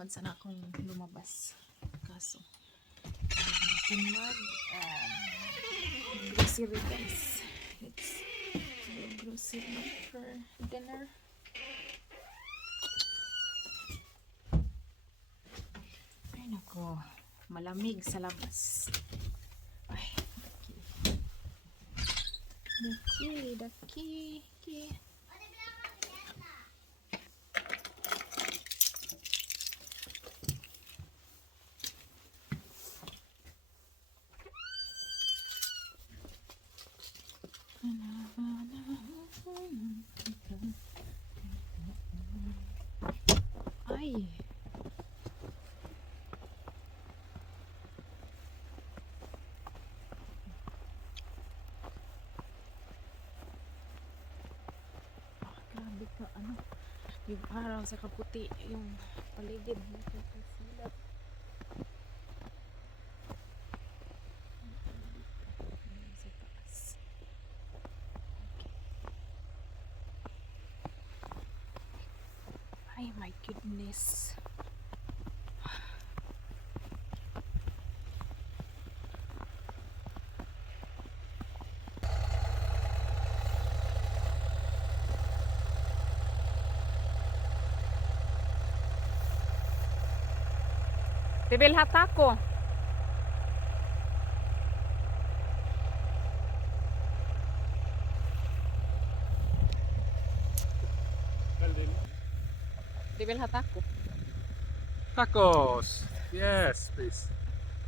man sana akong lumabas. Kaso, mag grocery guys. Let's go grocery for dinner. Ay nako, malamig sa labas. Ay, daki. Ay. Grabe ka, yung araw sa kaputi, yung paligid nakakasilap. Sa taas. Okay. Ay, my goodness. Ты vill ha taco? Du vill ha taco? Tacos! Yes, please.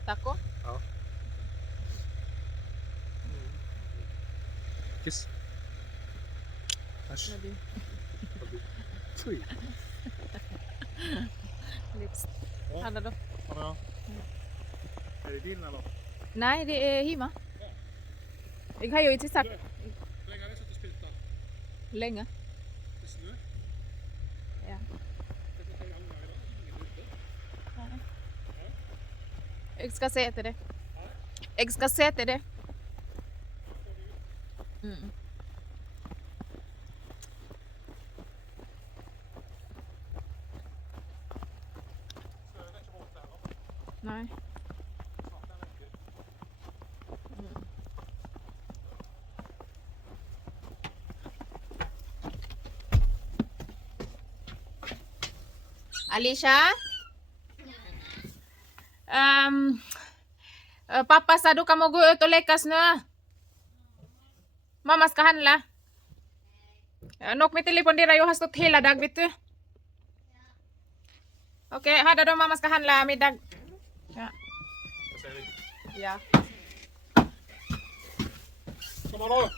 Taco? Ja. Kiss. Äsch. Ja, du. Fy. Lips. Ja. Hade du? Ja. Är det din eller? Nej, det är Hima. Jag har ju inte sagt Hur länge har vi suttit och spilt där? länge. Det är snö. Ja. Det får ta igång varje dag. Ingen ute. Jag ska se till det. Jag ska se till det. Mm. Snön är inte borta heller. Nej. Snart en vecka. Alicia? Papa sadu kamu gue itu lekas na. Mamas kahanla. Nok mi telepon di rayo hastot hela dag bitu. Okej, hada då mamas kahanla middag. Ja. Vad säger vi? Ja. Kom då!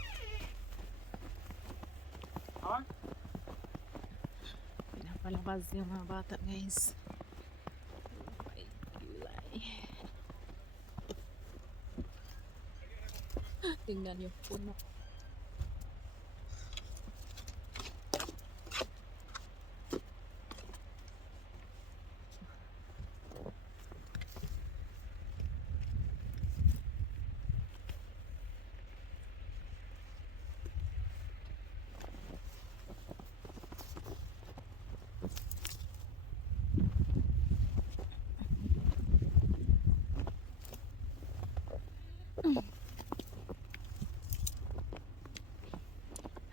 Ja. Pinapalabas yung mga bata guys. Ay, gulay. Tingnan yung puno.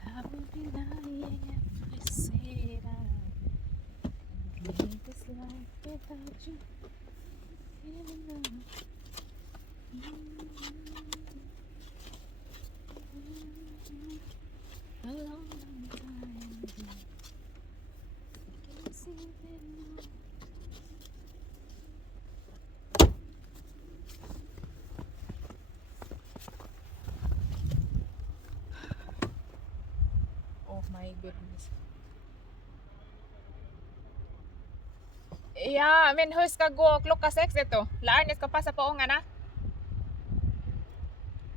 I would be lying if I said I live this life without you. Even though a long time ago, can't see it now. Oh my goodness. Ja, men hur ska gå klockan 6 då? Lärarna ska passa på ungarna.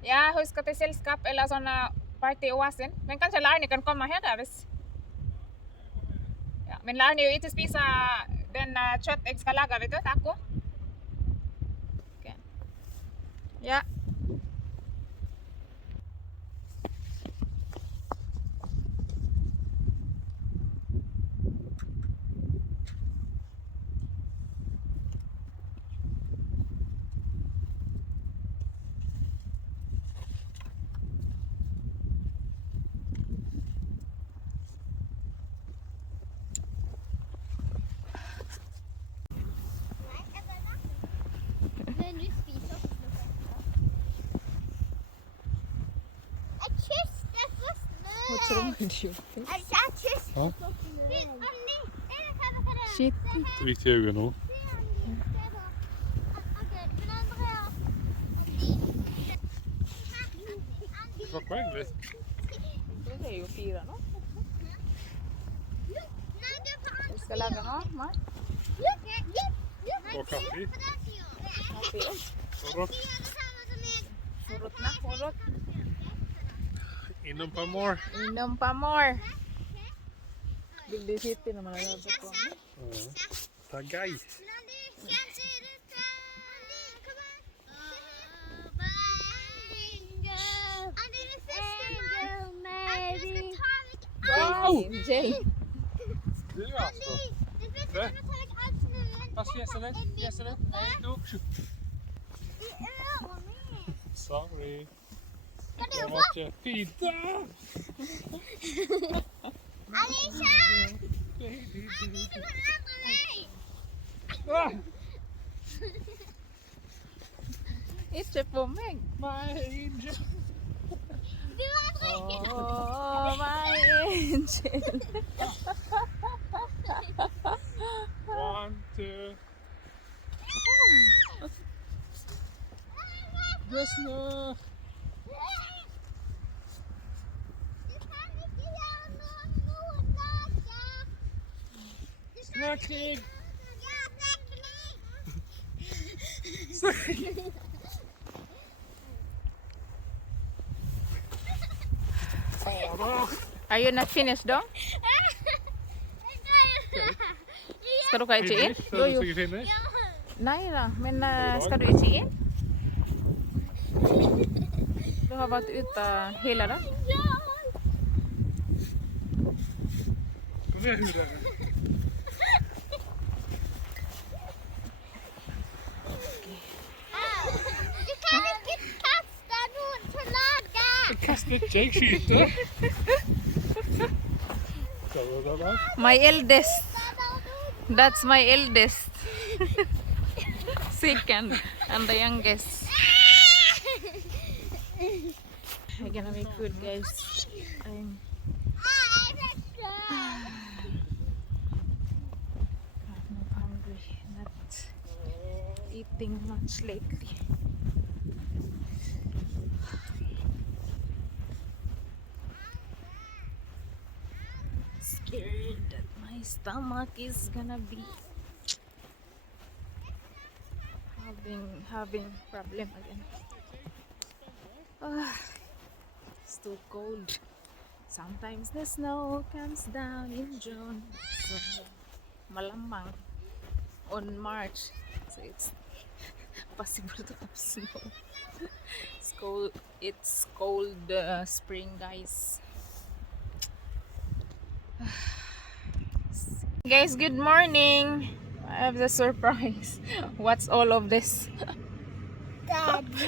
Ja, hur ska till sällskap eller såna party oasen. Men kanske lärarna kan komma här där. Ja, men lärarna ju inte spisa den kött jag ska laga, vet du, taco. Okay. Ja. Ja. Shit. Riktiga ögon nog. Vad själv. Det är ju 4 no? Vi ska laga något, Mark. Och kaffe. Kaffe. Surrot. Surut na, surut. Inom pa more. Inom pa more. Big City naman ang ko. Tagay. Jay. Du alltså. Fast jäselen. Nej, du. Sorry. Jag måste fita. Alicia! Ah! Inte på mig. My angel. Oh, my angel. 1, 2. Just nu. Snacking. Are you not finished though? Ska du gå ut in? Så du tycker finish? Nej då, men ska du inte in? Du har varit ute hela dagen. Kom ner huvudet. Du kan inte kasta någon på laga! Kasta ett käkskite. My eldest. That's my eldest. Second and the youngest. I'm gonna make food, guys. I'm hungry. Not eating much lately. Scared that my stomach is gonna be having problem again. It's too cold. Sometimes the snow comes down in June, so malamang on March, so it's possible to have snow. It's cold spring, guys. Guys, good morning. I have the surprise. What's all of this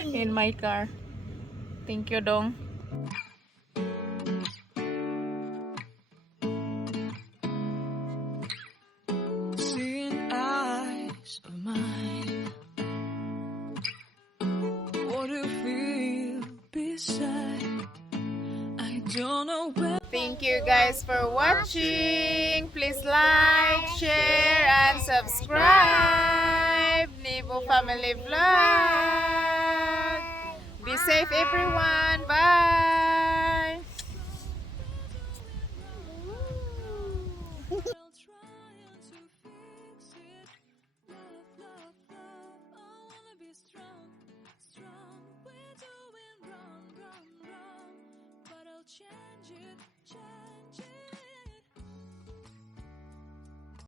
in my car? Thank you, Dong. Seeing eyes of mine, what do you feel beside? I don't know where. Thank you guys for watching. Please like, share, and subscribe. Nebo Family Vlog. Be safe, everyone. Bye.